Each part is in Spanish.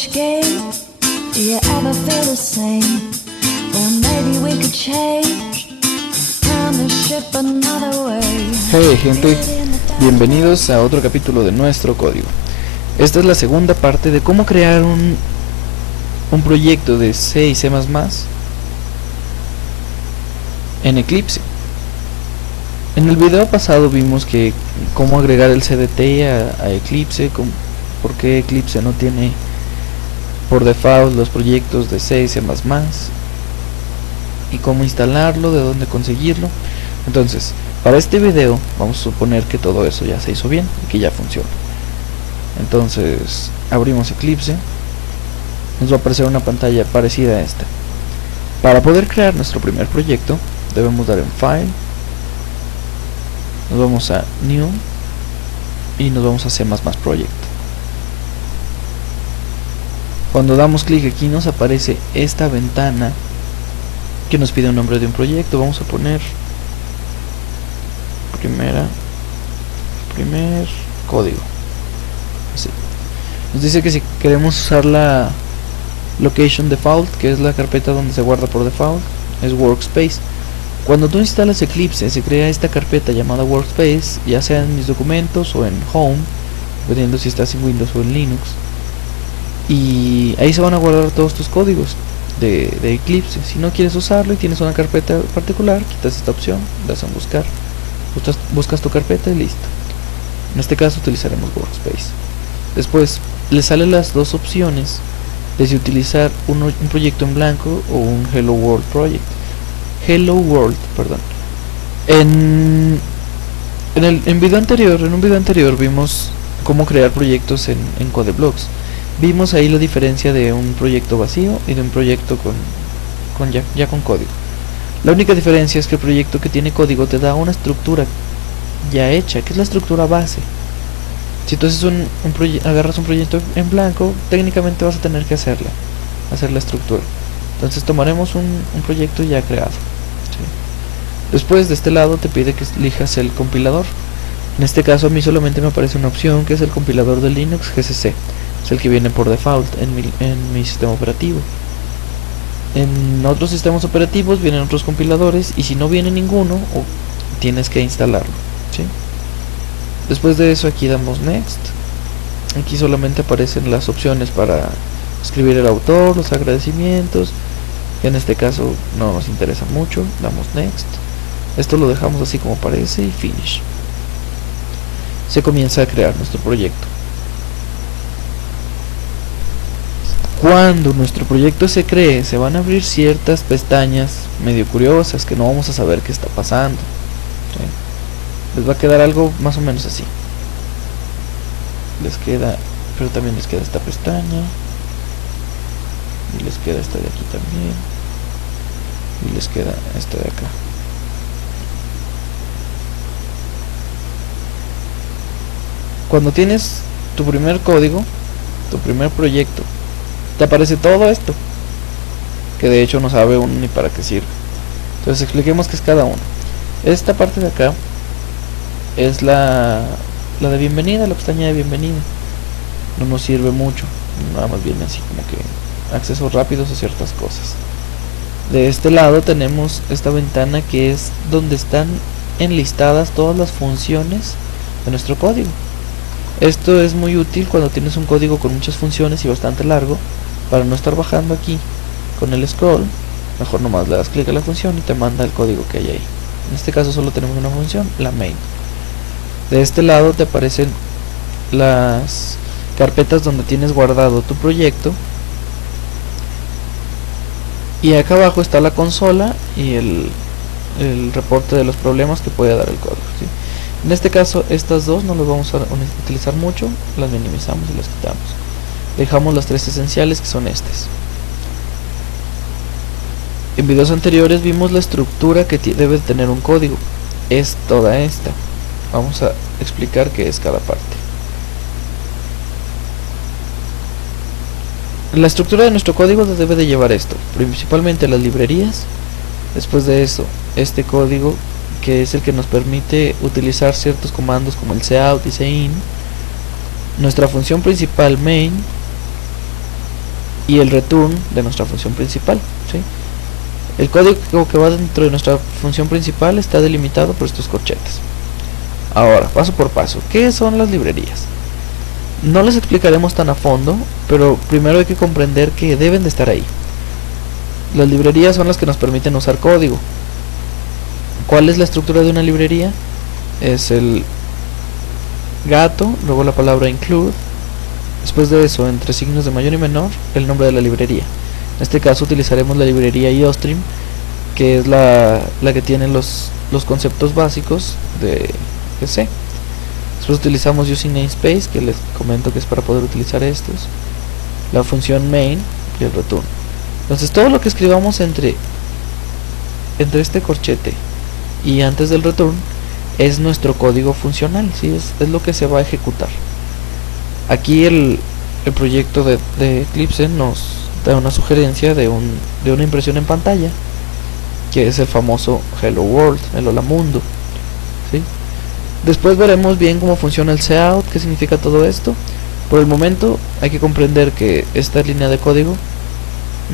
foolish game. Do you ever feel the same? Well, maybe we could change. Turn the ship another way. Hey gente, bienvenidos a otro capítulo de nuestro código. Esta es la segunda parte de cómo crear un proyecto de C y C++ en Eclipse. En el video pasado vimos que cómo agregar el CDT a Eclipse, por qué Eclipse no tiene por default los proyectos de C y C++, y cómo instalarlo, de dónde conseguirlo. Entonces, para este video vamos a suponer que todo eso ya se hizo bien y que ya funciona. Entonces, abrimos Eclipse. Nos va a aparecer una pantalla parecida a esta. Para poder crear nuestro primer proyecto, debemos dar en File, nos vamos a New y nos vamos a C++ Project. Cuando damos clic aquí nos aparece esta ventana que nos pide un nombre de un proyecto. Vamos a poner primer código. Así. Nos dice que si queremos usar la location default, que es la carpeta donde se guarda por default, es workspace. Cuando tú instalas Eclipse se crea esta carpeta llamada workspace, ya sea en mis documentos o en home, dependiendo si estás en Windows o en Linux, y ahí se van a guardar todos tus códigos de Eclipse. Si no quieres usarlo y tienes una carpeta particular, quitas esta opción, das en buscar, buscas tu carpeta y listo. En este caso utilizaremos workspace. Después le salen las dos opciones de si utilizar un proyecto en blanco o un Hello World project. En un video anterior vimos cómo crear proyectos en CodeBlocks. Vimos ahí la diferencia de un proyecto vacío y de un proyecto ya con código. La única diferencia es que el proyecto que tiene código te da una estructura ya hecha, que es la estructura base. Si tú haces agarras un proyecto en blanco, técnicamente vas a tener que hacer la estructura. Entonces tomaremos un proyecto ya creado. ¿Sí? Después de este lado te pide que elijas el compilador. En este caso a mí solamente me aparece una opción, que es el compilador de Linux GCC. Es el que viene por default en mi sistema operativo. En otros sistemas operativos vienen otros compiladores, y si no viene ninguno, tienes que instalarlo. ¿Sí? Después de eso aquí damos Next. Aquí solamente aparecen las opciones para escribir el autor, los agradecimientos. En este caso no nos interesa mucho, damos Next. Esto lo dejamos así como aparece y Finish. Se comienza a crear nuestro proyecto. Cuando nuestro proyecto se cree, se van a abrir ciertas pestañas medio curiosas que no vamos a saber qué está pasando. ¿Sí? Les va a quedar algo más o menos así. Pero también les queda esta pestaña. Y les queda esta de aquí también. Y les queda esta de acá. Cuando tienes tu primer código, tu primer proyecto, te aparece todo esto, que de hecho no sabe uno ni para qué sirve. Entonces expliquemos qué es cada uno. Esta parte de acá es la de bienvenida, la pestaña de bienvenida. No nos sirve mucho, nada más viene así como que accesos rápidos a ciertas cosas. De este lado tenemos esta ventana que es donde están enlistadas todas las funciones de nuestro código. Esto es muy útil cuando tienes un código con muchas funciones y bastante largo. Para no estar bajando aquí con el scroll, mejor nomás le das clic a la función y te manda el código que hay ahí. En este caso solo tenemos una función, la main. De este lado te aparecen las carpetas donde tienes guardado tu proyecto, y acá abajo está la consola y el reporte de los problemas que puede dar el código. ¿Sí? En este caso estas dos no las vamos a utilizar mucho, las minimizamos y las quitamos. Dejamos las tres esenciales, que son estas. En videos anteriores vimos la estructura que debe tener un código. Es toda esta. Vamos a explicar qué es cada parte. La estructura de nuestro código debe de llevar esto, principalmente las librerías. Después de eso, este código, que es el que nos permite utilizar ciertos comandos como el cout y cin. Nuestra función principal main, y el return de nuestra función principal, ¿sí? El código que va dentro de nuestra función principal está delimitado por estos corchetes. Ahora, paso por paso, ¿qué son las librerías? No les explicaremos tan a fondo, pero primero hay que comprender que deben de estar ahí. Las librerías son las que nos permiten usar código. ¿Cuál es la estructura de una librería? Es el gato, luego la palabra include, después de eso, entre signos de mayor y menor, el nombre de la librería. En este caso utilizaremos la librería IOStream, que es la que tiene los conceptos básicos de C. Después utilizamos using namespace, que les comento que es para poder utilizar estos, la función main y el return. Entonces todo lo que escribamos entre este corchete y antes del return es nuestro código funcional, ¿sí? Es lo que se va a ejecutar. Aquí el proyecto de Eclipse nos da una sugerencia de una impresión en pantalla, que es el famoso Hello World, el Hola Mundo, ¿sí? Después veremos bien cómo funciona el cout, qué significa todo esto. Por el momento hay que comprender que esta línea de código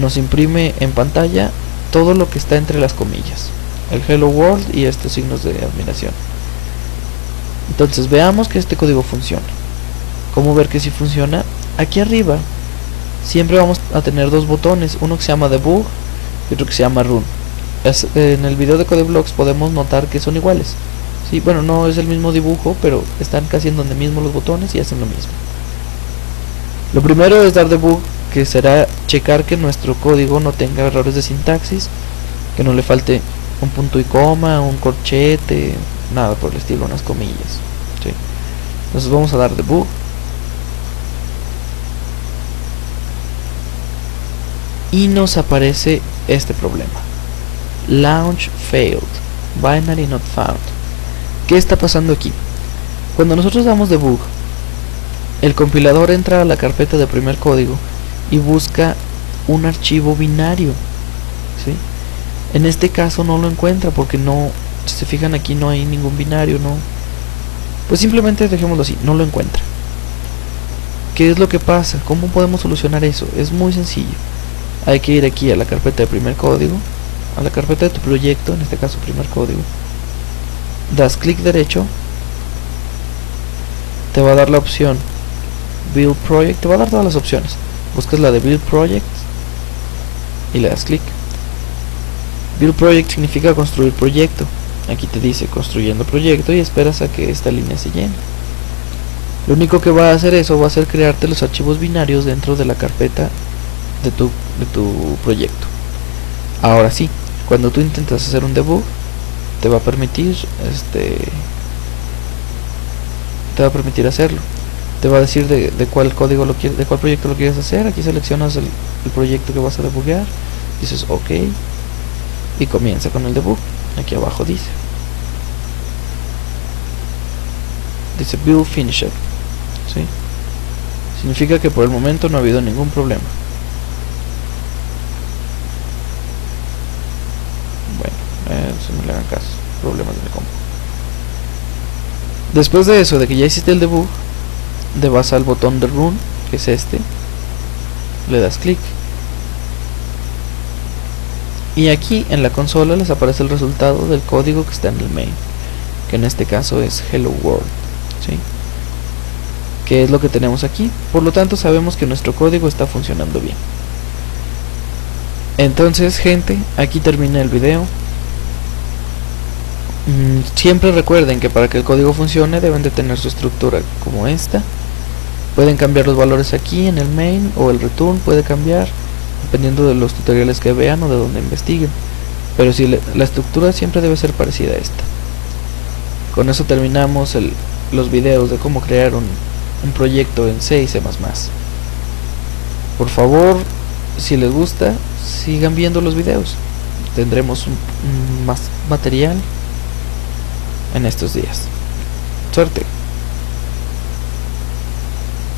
nos imprime en pantalla todo lo que está entre las comillas, el Hello World y estos signos de admiración. Entonces veamos que este código funciona. ¿Cómo ver que sí funciona? Aquí arriba siempre vamos a tener dos botones, uno que se llama debug y otro que se llama run. En el video de Codeblogs podemos notar que son iguales. Sí, bueno, no es el mismo dibujo, pero están casi en donde mismo los botones y hacen lo mismo. Lo primero es dar debug, que será checar que nuestro código no tenga errores de sintaxis, que no le falte un punto y coma, un corchete, nada por el estilo, unas comillas, ¿sí? Entonces vamos a dar debug. Y nos aparece este problema: launch failed, binary not found. ¿Qué está pasando aquí? Cuando nosotros damos debug, el compilador entra a la carpeta de primer código y busca un archivo binario, ¿sí? En este caso no lo encuentra porque no, si se fijan aquí no hay ningún binario, no, pues simplemente dejémoslo así, no lo encuentra. ¿Qué es lo que pasa? ¿Cómo podemos solucionar eso? Es muy sencillo. Hay que ir aquí a la carpeta de primer código, a la carpeta de tu proyecto, en este caso primer código, das clic derecho, te va a dar la opción Build Project, te va a dar todas las opciones, buscas la de Build Project y le das clic. Build Project significa construir proyecto. Aquí te dice construyendo proyecto y esperas a que esta línea se llene. Lo único que va a hacer eso va a ser crearte los archivos binarios dentro de la carpeta de tu proyecto. Ahora sí, cuando tú intentas hacer un debug, te va a permitir hacerlo. Te va a decir de cuál código de cuál proyecto lo quieres hacer. Aquí seleccionas el proyecto que vas a debuguear, dices OK y comienza con el debug. Aquí abajo dice build finished, ¿sí? Significa que por el momento no ha habido ningún problema. Si me le hagan caso, problemas de mi compu. Después de eso, de que ya hiciste el debug, te vas al botón de run, que es este, le das clic y aquí en la consola les aparece el resultado del código que está en el main, que en este caso es Hello World, ¿sí? Que es lo que tenemos aquí. Por lo tanto sabemos que nuestro código está funcionando bien. Entonces, gente, aquí termina el video. Siempre recuerden que para que el código funcione deben de tener su estructura como esta. Pueden cambiar los valores aquí en el main, o el return puede cambiar dependiendo de los tutoriales que vean o de donde investiguen, pero si la estructura siempre debe ser parecida a esta. Con eso terminamos los videos de cómo crear un proyecto en C y C++. Por favor, si les gusta, sigan viendo los videos. Tendremos más material en estos días. Suerte.